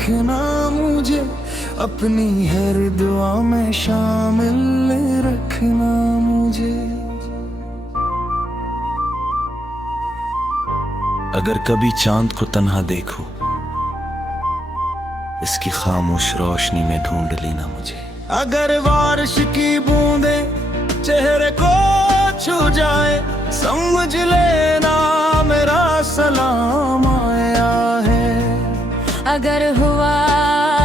रखना मुझे, अपनी हर दुआ में शामिल रखना मुझे। अगर कभी चांद को तन्हा देखो, इसकी खामोश रोशनी में ढूंढ लेना मुझे। अगर बारिश की बूंदें चेहरे को छू जाए, समझ लेना मेरा सलाम आया है। अगर हुआ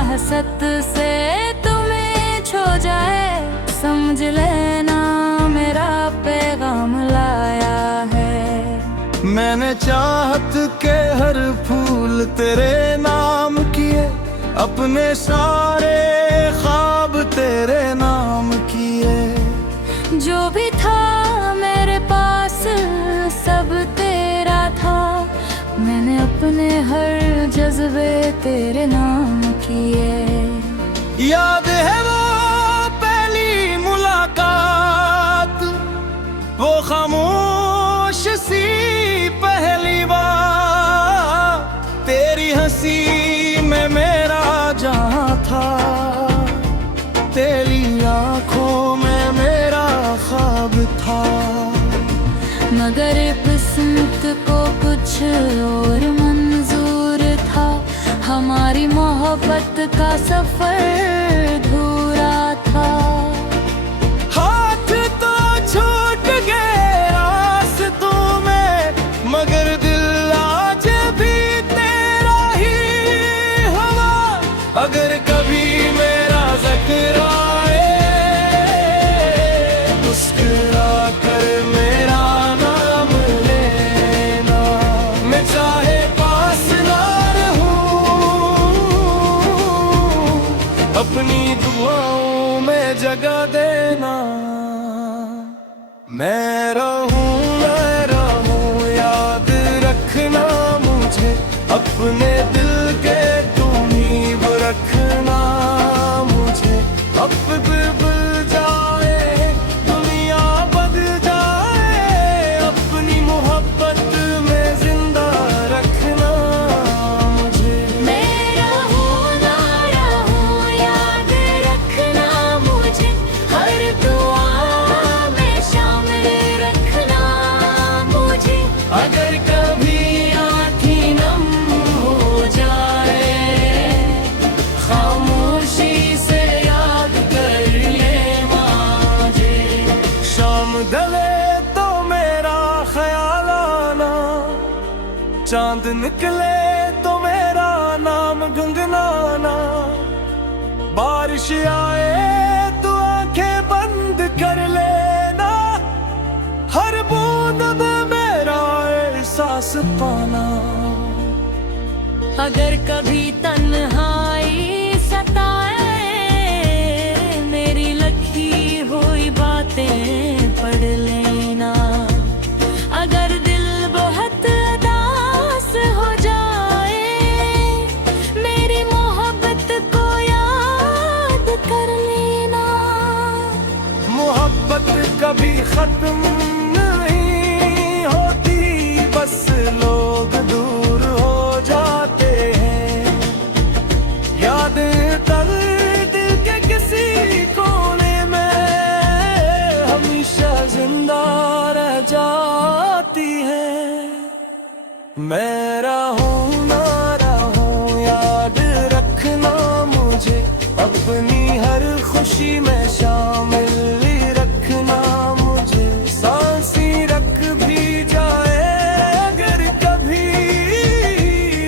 हसत से तुम्हें छो जाए, समझ लेना मेरा पैगाम लाया है। मैंने चाहत के हर फूल तेरे नाम किए, अपने सारे ख्वाब तेरे नाम किए। जो भी था मेरे पास सब तेरा था, मैंने अपने हर जज्बे तेरे नाम किए। याद है वो पहली मुलाकात, वो खामोश सी पहली बार, तेरी हंसी में मेरा जहां था, तेरी आंखों में मेरा ख्वाब था। मगर किस्मत को कुछ और मंजूर था, हमारी मोहब्बत का सफर अधूरा था। हाथ तो छूट गए रास्तों में, मगर दिल आज भी तेरा ही हुआ। अगर कभी मेरा ज़िक्र आए, मुस्कुरा कर मेरा नाम लेना। मैं चाहे पास ना रहूं, अपनी दुआओं में जगह देना। मैं रहूं याद रखना मुझे, अपने दिल के तुमीब रखना मुझे। अब बुल जाए दुनिया बदल जाए, अपनी मोहब्बत में जिंदा रखना मुझे। मैं रहूं ना रहूं याद रखना मुझे, हर दुआ में शामिल रखना मुझे। अगर कभी आँखें नम हो जाए, खामोशी से याद कर ले मुझे। शाम ढले तो मेरा ख्याल आना, चांद निकले तो मेरा नाम गुनगुनाना। बारिश आए तो आंखें बंद कर लेना, हर बूंद में मेरा एहसास पाना। अगर कभी तन्हाई सताए, मेरी लिखी हुई बातें पढ़ लेना। अगर दिल बहुत उदास हो जाए, मेरी मोहब्बत को याद कर लेना। मोहब्बत कभी खत्म नहीं होती, बस लोग दूर हो जाते हैं। याद दर्द के किसी कोने में हमेशा जिंदा रह जाती है। मैं रहूं ना रहूं याद रखना मुझे, अपनी हर खुशी में शामिल रखना मुझे। सांसें रख भी जाए अगर कभी,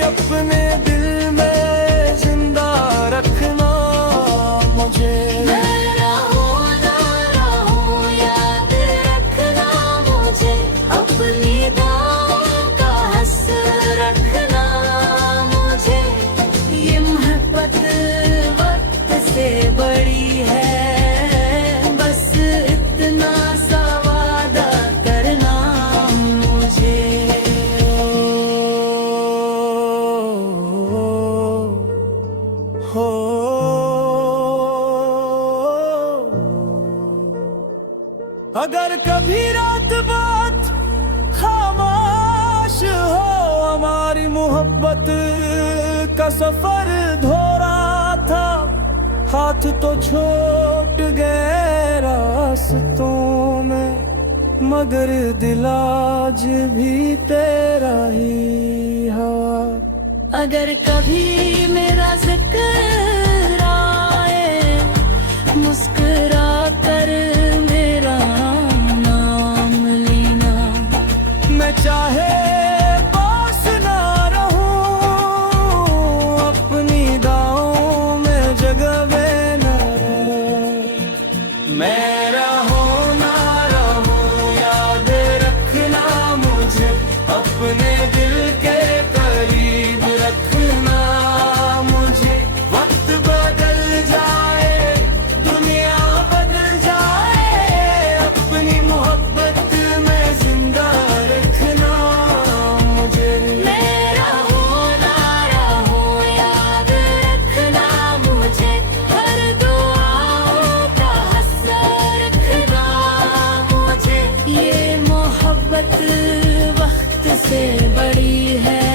अपने दिल में जिंदा रखना मुझे। मैं रहूं ना रहूं याद रखना मुझे, अपनी दुआओं का हस रखना मुझे। ये मोहब्बत वक्त से बड़ी है, बस इतना सा वादा करना मुझे। हो अगर कभी रात बात खामोश हो, हमारी मोहब्बत का सफर धो हाथ तो छूट गए रास्तों में, मगर दिल आज भी तेरा ही हवा। अगर कभी मेरा जिक्र आए, मुस्कुरा कर मेरा नाम लेना। मैं चाहे पास ना रहूं, अपनी दाओं में जगह में न रहूं। मैं रहूं ना रहूं, याद रखना मुझे, अपने दिल के करीब रखना मुझे। वक्त बदल जाए, दुनिया बदल जाए, अपनी मोहब्बत में जिंदा रखना मुझे। मेरा होना रहूं, याद रखना मुझे, हर दुआओं का असर रखना मुझे। ये मोहब्बत वक्त से बड़ी है,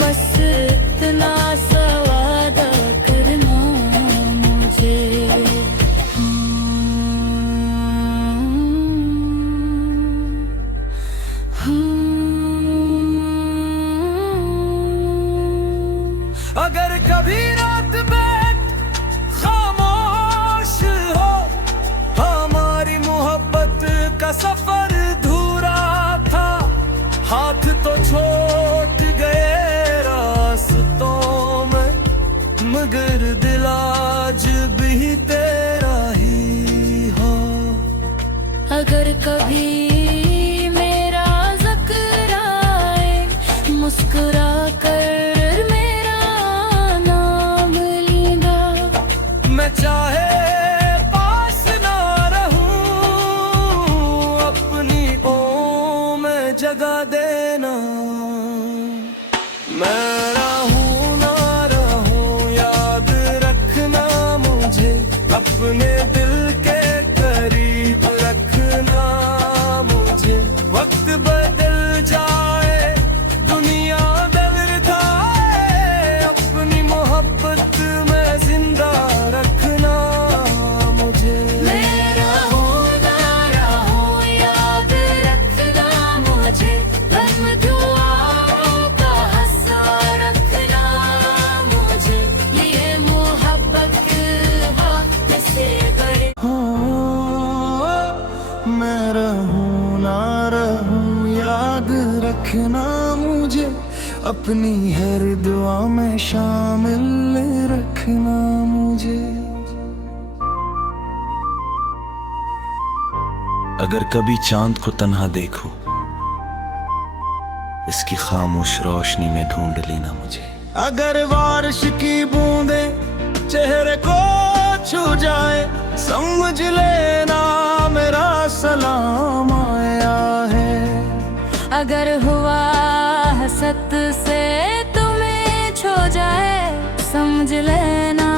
बस इतना सा वादा करना मुझे। अगर कभी रात बैठ खामोश हो, हमारी मोहब्बत का सफर अधूरा था। हाथ तो छूट गए रास्तों में, मगर दिल आज भी तेरा ही हो। अगर कभी मेरा ज़िक्र आए, मुस्कुरा कर मेरा नाम लेना। मैं चाहे पास ना रहूं, अपनी ओ में जगह देना। मैं रहूं ना रहूं, याद रखना मुझे, अपने दिल के करीब रखना मुझे। वक्त बदल जाए, दुनिया बदल जाए, अपनी मोहब्बत में जिंदा रखना मुझे। मेरा होना रहूं, याद रखना मुझे, हम दुआओं का असर रखना मुझे। ये मोहब्बत वक्त से बड़ी। हाँ, मैं रहूं ना रहूं, याद रखना मुझे, अपनी हर दुआ में शामिल रखना मुझे। अगर कभी चांद को तन्हा देखो, इसकी खामोश रोशनी में ढूंढ लेना मुझे। अगर बारिश की बूंदे चेहरे को छू जाए, समझ लेना मेरा सलाम आया है। अगर हुआ हसत से तुम्हें छो जाए, समझ लेना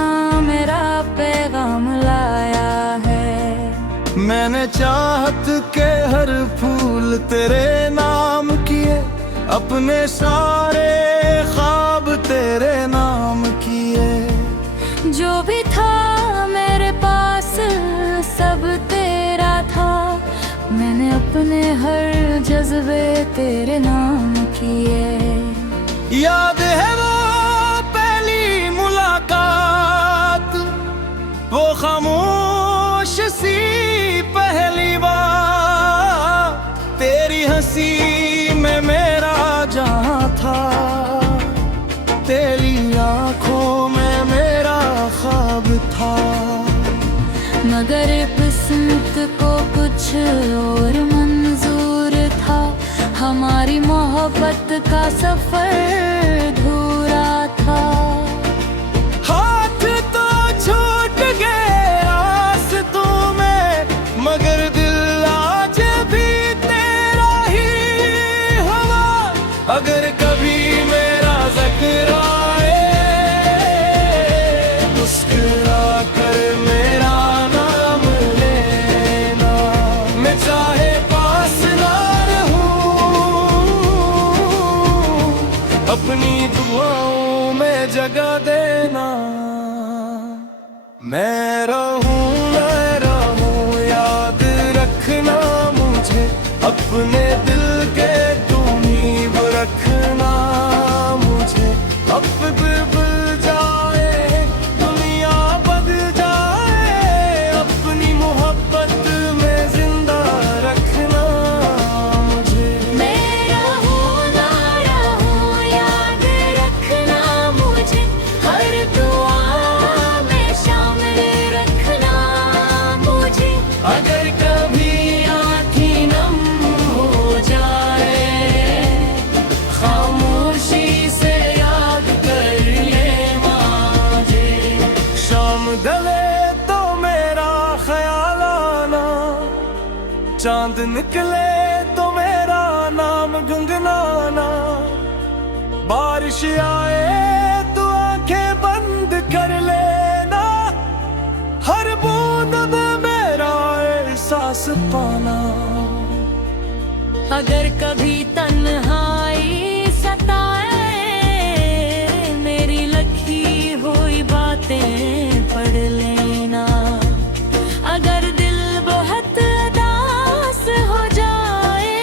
मेरा पैगाम लाया है। मैंने चाहत के हर फूल तेरे नाम किए, अपने सारे ख्वाब तेरे नाम किए। जो भी था मेरे पास सब तेरा था, मैंने अपने हर जज्बे तेरे नाम किए। याद है वो पहली मुलाकात, वो खामोश सी पहली बार, तेरी हंसी में मेरा जहां था, तेरी आंखों में मेरा ख्वाब था। मगर किस्मत को कुछ और मंजूर था, हमारी मोहब्बत का सफर अधूरा था। हाथ तो छूट गए रास्तों में, मगर दिल आज भी तेरा ही हवा। अगर कभी मेरा जिक्र आए, मुस्कुरा कर मेरा नाम लेना। मैं चाहे पास ना रहूं, अपनी दुआओं में जगह देना मैं रहूं याद रखना मुझे, अपने दिल के तुम रखना मुझे। अब बुल जाए दुनिया बदल जाए, अपनी मोहब्बत में जिंदा रखना मुझे। मैं रहूं ना रहूं याद रखना मुझे, हर दुआ में शामिल रखना मुझे। अगर कभी आँखें नम हो जाए, खामोशी से याद कर ले मुझे। शाम ढले तो मेरा ख्याल आना, चांद निकले तो मेरा नाम गुनगुनाना। बारिश आए तो आंखें बंद कर लेना, हर बूंद में मेरा एहसास पाना। अगर कभी तन्हाई सताए, मेरी लिखी हुई बातें पढ़ लेना। अगर दिल बहुत उदास हो जाए,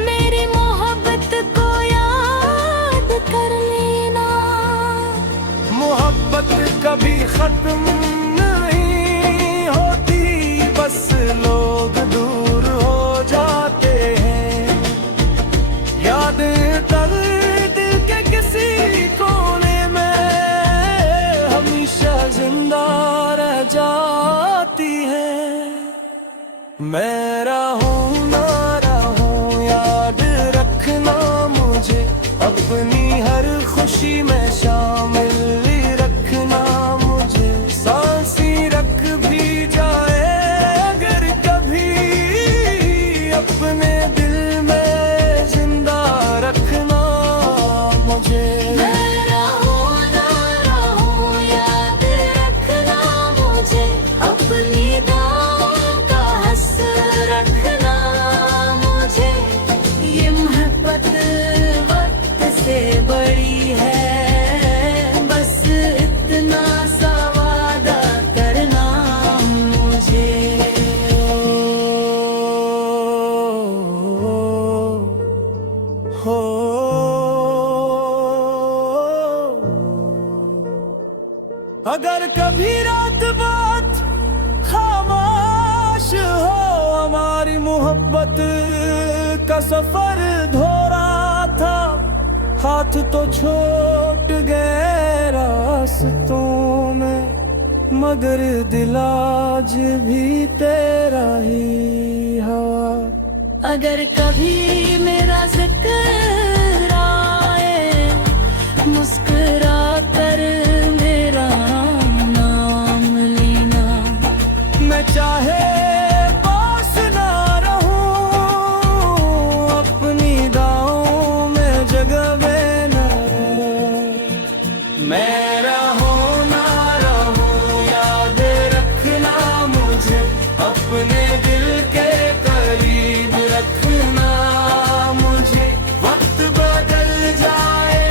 मेरी मोहब्बत को याद कर लेना। मोहब्बत कभी खत्म नहीं होती, बस लोग दूर हो जाते हैं। यादें दर्द के किसी कोने में हमेशा जिंदा रह जाती है। मैं रहूं ना रहूं याद रखना मुझे, अपनी हर खुशी में शामिल रखना मुझे। सांसें रख भी जाए अगर कभी, अपने दिल में जिंदा रखना मुझे। मैं रहूं ना रहूं याद रखना मुझे, अपनी दुआओं का हस रखना मुझे। ये मोहब्बत वक्त से बड़ी है, बस इतना सा वादा करना मुझे। हो अगर कभी रात बात खामोश हो, हमारी मोहब्बत का सफर धोरा था। हाथ तो छूट गए रास्तों में, मगर दिल आज भी तेरा ही हवा। अगर कभी मेरा जिक्र आए, मुस्कुरा कर मेरा नाम लेना। मैं चाहे पास ना रहूं, अपनी दाओं में जगह न मैं रहूं ना रहूं याद रखना मुझे, अपने दिल के करीब रखना मुझे। वक्त बदल जाए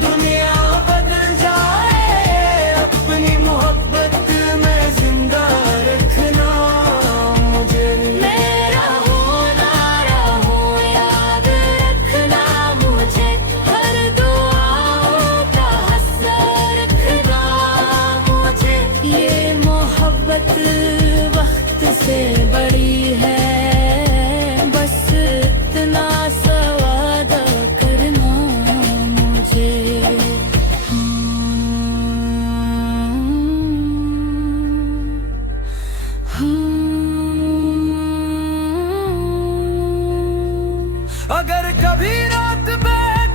दुनिया बदल जाए, अपनी मोहब्बत में जिंदा रखना मुझे। मैं रहूं ना रहूं याद रखना मुझे, हर दुआओं का हस रखना मुझे। ये मोहब्बत वक्त से बड़ी है, बस इतना सा वादा करना मुझे। अगर कभी रात बैठ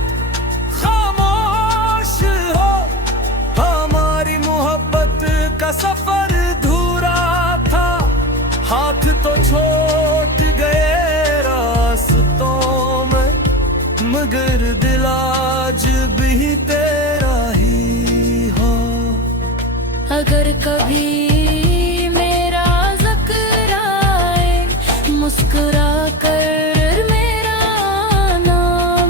खामोश हो, हमारी मोहब्बत का सफर धूरा था। हाथ तो छूट गए रास्तों में, मगर दिल आज भी तेरा ही हो। अगर कभी मेरा जिक्र आए, मुस्कुरा कर मेरा नाम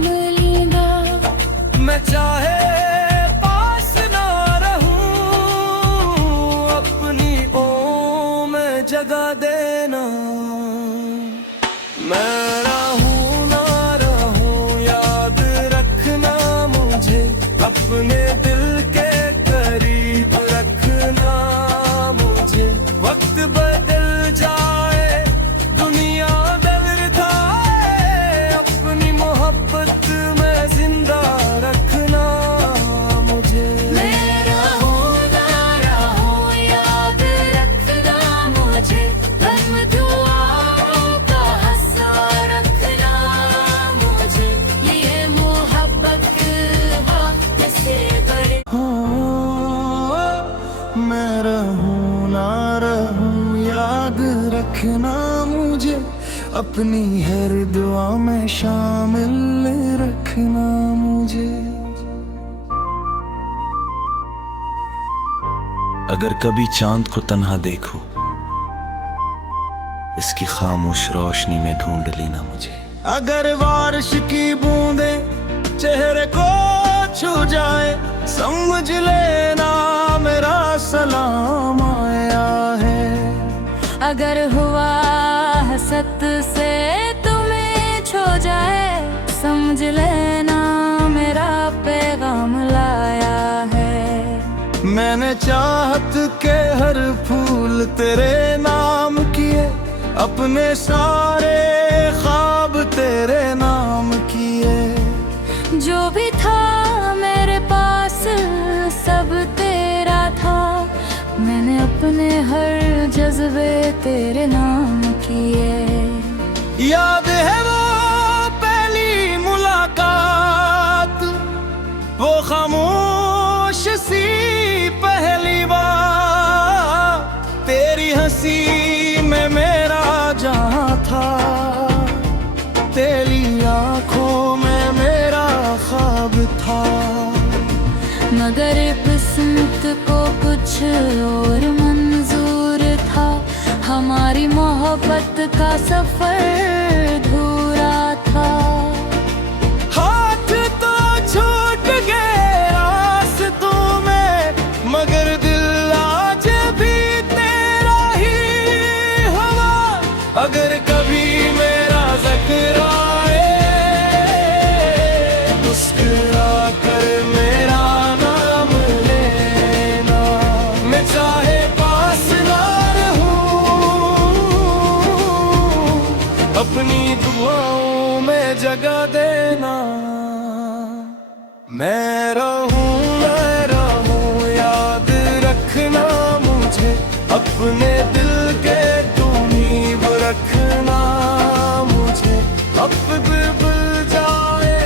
अपनी हर दुआ में शामिल रखना मुझे। अगर कभी चांद को तन्हा देखो, इसकी खामोश रोशनी में ढूंढ लेना मुझे। अगर बारिश की बूंदे चेहरे को छू जाए, समझ लेना मेरा सलाम आया है। अगर हुआ हसत से तुम्हें छो जाए, समझ लेना मेरा पैगाम लाया है। मैंने चाहत के हर फूल तेरे नाम किए, अपने सारे ख्वाब तेरे नाम किए। जो भी था मेरे पास सब तेरा था, मैंने अपने हर जज्बे तेरे नाम किए। याद है वो पहली मुलाकात, वो खामोश सी पहली बात, तेरी हंसी में मेरा जहां था, तेरी आंखों में मेरा ख्वाब था। मगर किस्मत को कुछ और मंजूर था, हमारी मोहब्बत का सफर अधूरा था। हाथ तो छूट गए रास्तों में, मगर दिल आज भी तेरा ही हुआ। अगर कभी मेरा ज़िक्र आए, मुस्कुरा कर मेरा नाम लेना। मैं चाहे पास ना रहूं, अपनी दुआओं में जगह देना। मैं रहूं, याद रखना मुझे, अपने दिल के तुम रखना मुझे। अब बुल जाए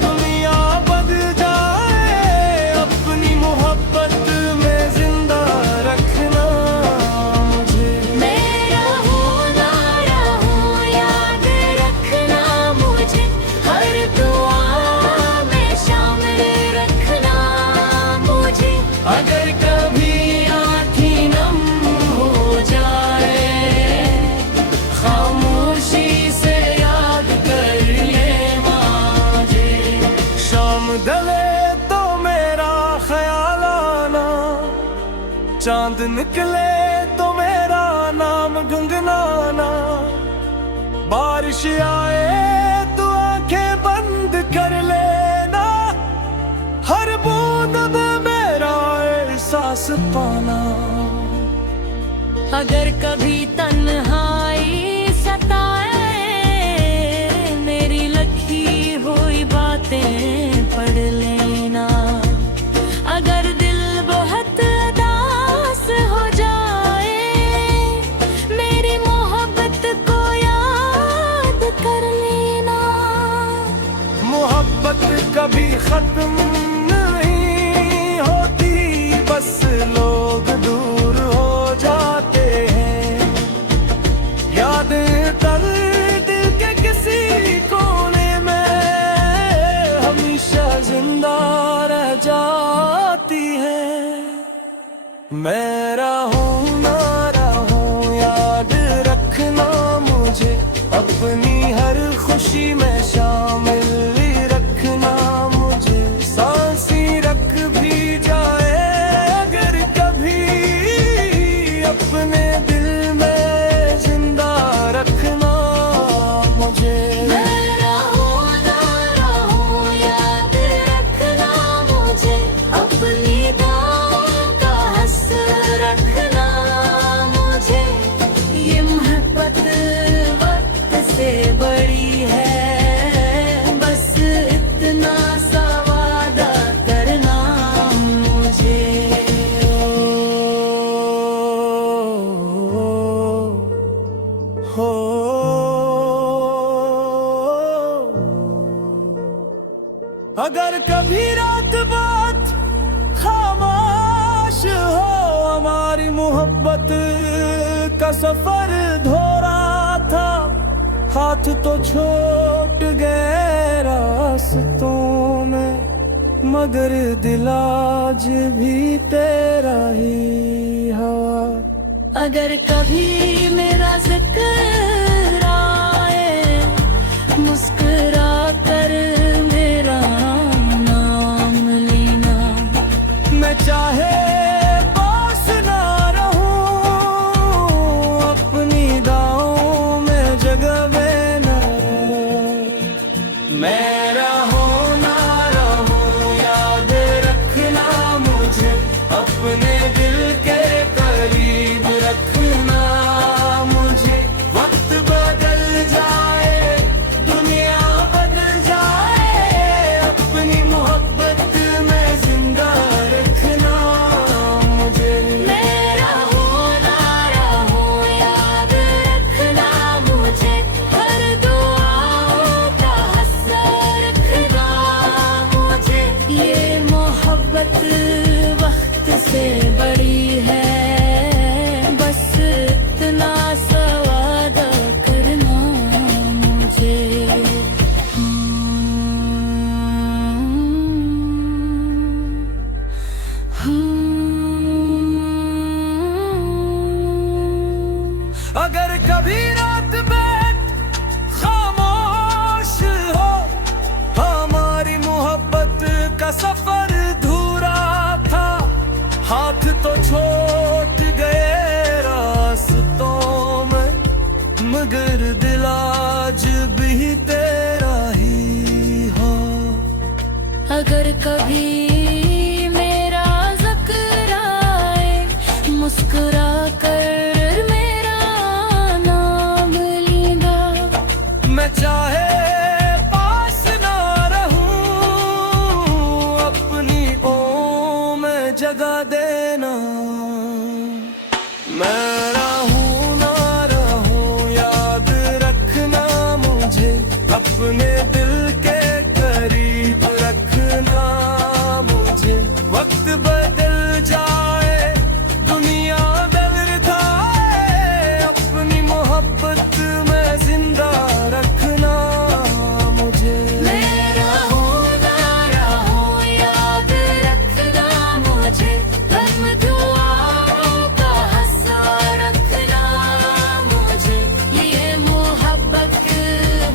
दुनिया बदल जाए, अपनी मोहब्बत में जिंदा रखना मुझे। मैं रहूं ना रहूं, याद रखना मुझे, हर दुआ में शामिल रखना मुझे। अगर कभी आँखें नम हो जाए, खामोशी से याद कर ले मुझे। शाम ढले तो मेरा ख्याल आना, चांद निकले तो मेरा नाम गुनगुनाना। बारिश आए तो आंखें बंद कर लेना, हर बूंद में मेरा एहसास पाना। अगर कभी तन्हाई सताए, मेरी लिखी हुई बातें पढ़ लेना। अगर दिल बहुत उदास हो जाए, मेरी मोहब्बत को याद कर लेना। मोहब्बत कभी खत्म नहीं होती, बस लोग दूर हो जाते हैं। याद दर्द के किसी कोने में हमेशा जिंदा रह जाती है। मैं रहूं ना रहूं, याद रखना मुझे, अपनी हर खुशी में शामिल रखना मुझे। सांसें रख भी जाए अगर कभी, अपने दिल में जिंदा रखना मुझे। मैं रहूं ना रहूं, याद रखना मुझे, अपनी दुआओं का हस रखना मुझे। ये मोहब्बत वक्त से बड़ी है, बस इतना सा वादा करना मुझे। हो अगर कभी रात बात खामोश हो, हमारी मोहब्बत का सफर धोरा था, हाथ तो छूट गए रास्तों में, मगर दिल आज भी तेरा ही हवा। अगर कभी मेरा जिक्र आए, मुस्कुरा कर मेरा नाम लेना। मैं चाहे पास ना रहूं, अपनी दाओं में जगह में न रहूं। मैं रहूं ना रहूं, याद रखना मुझे, अपने दिल के करीब रखना मुझे। वक्त बदल जाए, दुनिया बदल जाए, अपनी मोहब्बत में जिंदा रखना मुझे। मैं रहूं ना रहूं, याद रखना मुझे, हर दुआओं का असर रखना मुझे। ये मोहब्बत वक्त से बड़ी है, बस इतना सा वादा करना मुझे। अगर कभी रात में खामोश हो, हमारी मोहब्बत का सफर अधूरा था। हाथ तो छूट गए रास्तों में, मगर दिल आज भी तेरा ही हो। अगर कभी मेरा जिक्र आए, मुस्कुरा कर मेरा नाम लेना। मैं चाहे पास ना रहूं, अपनी ओ में जगह देना। मैं रहूं ना रहूं, याद रखना मुझे, अपने दिल के करीब रखना मुझे। वक्त बदल जाए, दुनिया बदल जाए, अपनी मोहब्बत में जिंदा रखना मुझे। मैं रहूं ना रहूं, याद रखना मुझे, हम दुआओं का असर रखना मुझे। ये मोहब्बत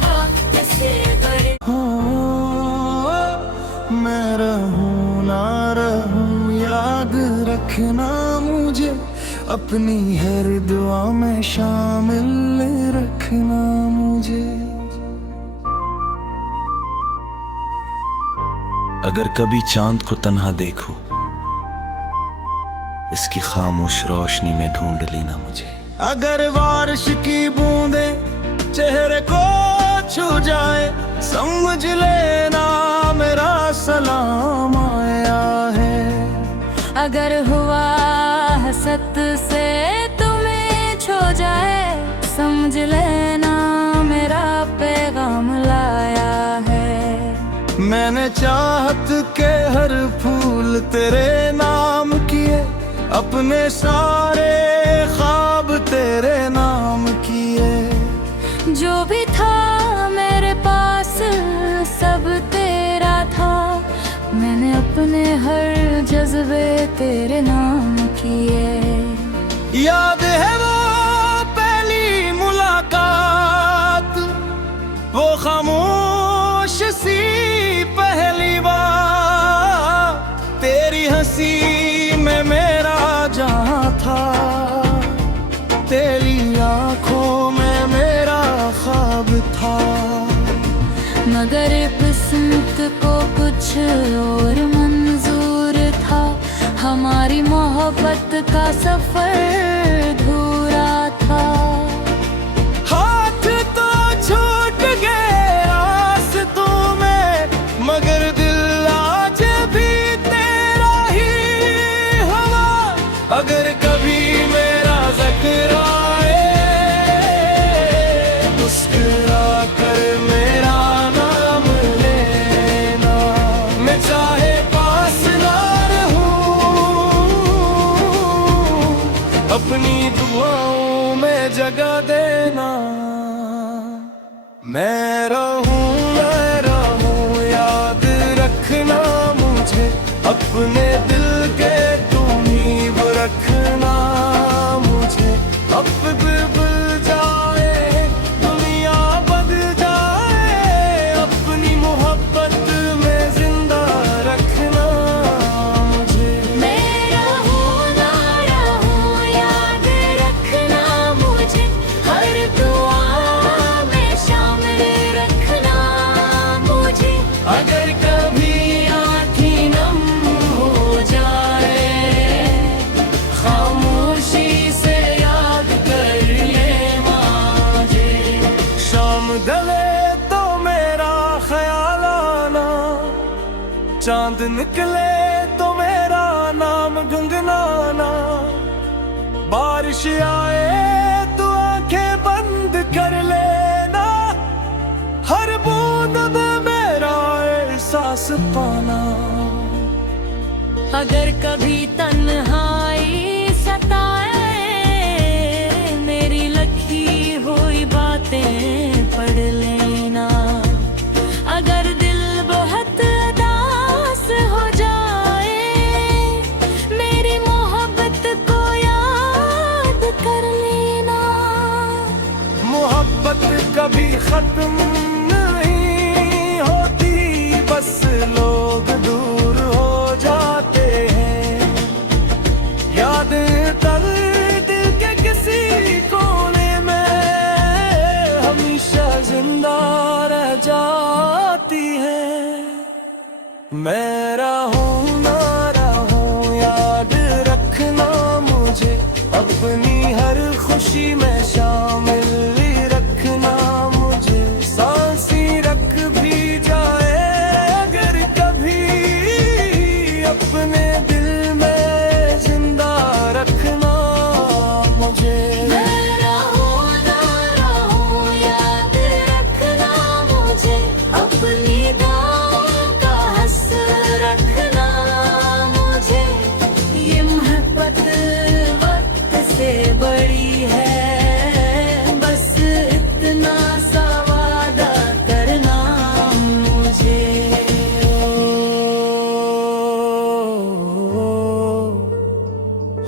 वक्त से बड़ी। हाँ, मैं रहूं ना रहूं, याद रखना मुझे, अपनी हर दुआ में शामिल रखना मुझे। अगर कभी चांद को तन्हा देखो, इसकी खामोश रोशनी में ढूंढ लेना मुझे। अगर बारिश की बूंदे चेहरे को छू जाए, समझ लेना मेरा सलाम आया है। अगर हुआ हसत से तुम्हें छो जाए, समझ लेना मेरा पैगाम लाया है। मैंने चाहत के हर फूल तेरे नाम किए, अपने सारे ख्वाब तेरे नाम किए। जो भी था मेरे पास सब तेरा था, मैंने अपने हर जज्बे तेरे नाम किए। याद है वो पहली मुलाकात, वो खामोश सी पहली बार, तेरी हंसी में मेरा जहां था, तेरी आंखों में मेरा ख्वाब था। मगर किस्मत को कुछ और मंजूर था, हमारी मोहब्बत का सफर अधूरा था। हाथ तो छूट गए रास्तों में, मगर दिल आज भी तेरा ही हवा। अगर कभी मेरा जिक्र आए, मुस्कुरा कर मेरा नाम लेना। मैं चाहे पास ना रहूं, अपनी मैं रहूं याद रखना मुझे, अपने दिल के तुम रखना मुझे। वक्त बदल जाए दुनिया बदल जाए, अपनी मोहब्बत में जिंदा रखना मुझे। मैं रहूं ना रहूं याद रखना मुझे, हर दुआ में शामिल रखना मुझे। अगर कभी आँखें नम हो जाए, खामोशी से याद कर ले मुझे। शाम ढले तो मेरा ख्याल आना, चांद निकले तो मेरा नाम गुनगुनाना। बारिश आए तो आंखें बंद कर लेना, हर बूंद में मेरा एहसास पाना। अगर कभी तन्हाई सताए, मेरी लिखी हुई बातें पढ़ लेना। अगर दिल बहुत उदास हो जाए, मेरी मोहब्बत को याद कर लेना। मोहब्बत कभी खत्म नहीं होती, बस लोग दूर हो जाते हैं। यादें दर्द के किसी कोने में हमेशा जिंदा रह जाती है। मैं रहूं ना रहूं याद रखना मुझे, अपनी हर खुशी में शामिल रखना मुझे। सांसें रख भी जाए अगर कभी, अपने दिल में जिंदा रखना मुझे। मैं रहूं ना रहूं याद रखना मुझे, अपनी दुआओं का हस रखना मुझे। ये मोहब्बत वक्त से बड़ी है, बस इतना सा वादा करना मुझे।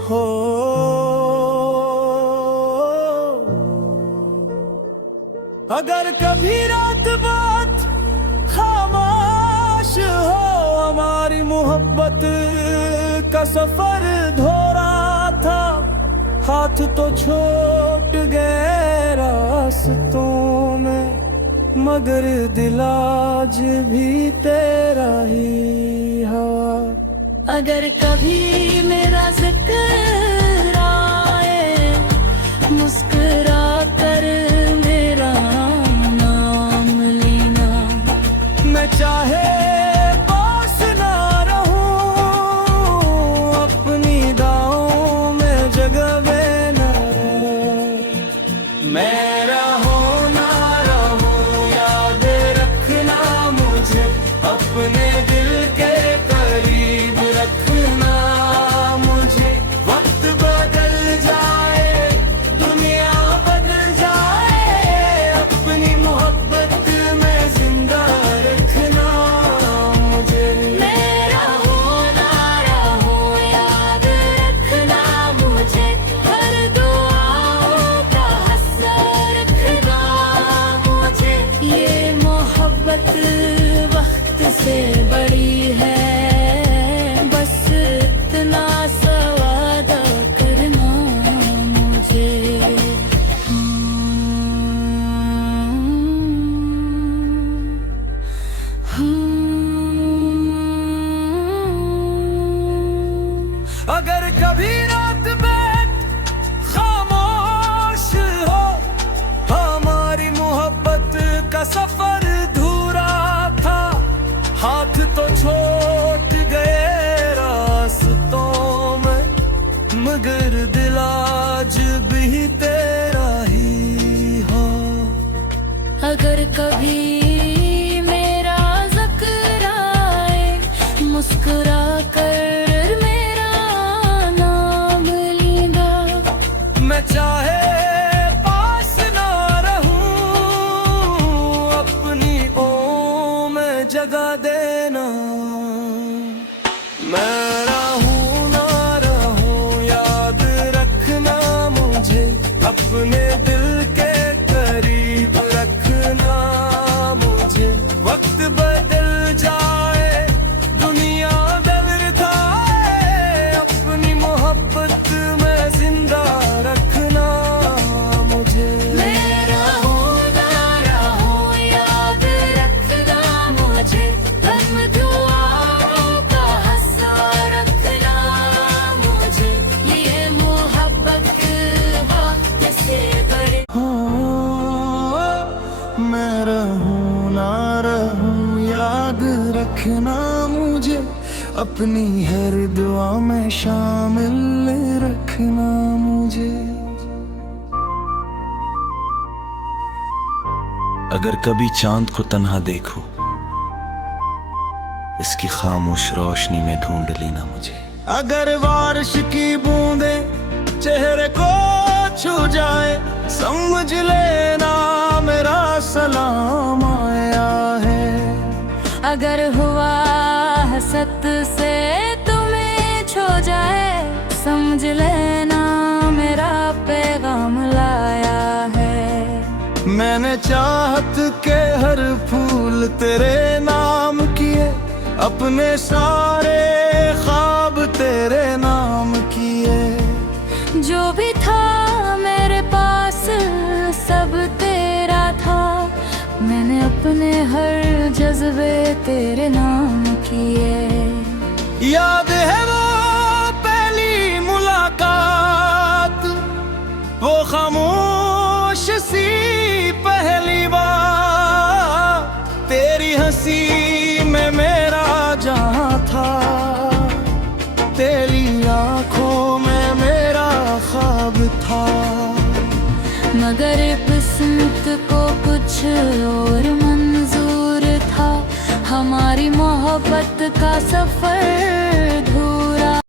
हो अगर कभी रात बात खामोश हो, हमारी मोहब्बत का सफर धोरा था। हाथ तो छूट गए रास्तों में, मगर दिल आज भी तेरा ही हवा। अगर कभी मेरा जिक्र आए, मुस्कुरा कर मेरा नाम लेना। मैं चाहे पास ना रहूं, अपनी दाओं में जगह न रहे। मैं रहूं ना रहूं याद रखना मुझे, अपने दिल के करीब रखना मुझे। वक्त बदल जाए दुनिया बदल जाए, अपनी मोहब्बत में जिंदा रखना मुझे। मैं रहूं ना रहूं याद रखना मुझे, हर दुआओं का हस रखना मुझे। ये मोहब्बत वक्त से बड़ी है, बस इतना सा वादा करना मुझे। अगर कभी रात बैठ खामोश हो, हमारी मोहब्बत का सफर धूरा था। हाथ तो छूट गए रास्तों में, मगर दिल आज भी तेरा ही हो। अगर कभी मेरा जिक्र आए, मुस्कुरा कर मेरा नाम लेना। मैं चाहे पास ना रहूं, जगा देना। मैं रहूं ना रहूं याद रखना मुझे, अपने दिल के करीब रखना मुझे। वक्त बदल जाए दुनिया बदल जाए, अपनी मोहब्बत में जिंदा रखना मुझे। मैं रहूं ना रहूं याद रखना मुझे, गम दुआओं का हंसा रखना मुझे। ये मोहब्बत वक्त से बड़े मैं रहूं ना रहूं याद रखना मुझे, अपनी हर दुआ में शामिल रखना मुझे। अगर कभी चांद को तन्हा देखो, इसकी खामोश रोशनी में ढूंढ लेना मुझे। अगर बारिश की बूंदे चेहरे को छू जाए, समझ लेना मेरा सलाम आया है। अगर हुआ हसत से तुम्हें छो जाए, समझ लेना मेरा पैगाम लाया है। मैंने चाहत के हर फूल तेरे नाम किए, अपने सारे ख्वाब तेरे नाम किए। जो भी था मेरे पास सब तेरा था, मैंने अपने हर जज्बे तेरे नाम किए। याद है वो पहली मुलाकात, वो खामोश सी पहली बात, तेरी हंसी में मेरा जहां था, तेरी आंखों में मेरा ख्वाब था। मगर किस्मत को कुछ और मंजूर था, हमारी मोहब्बत का सफर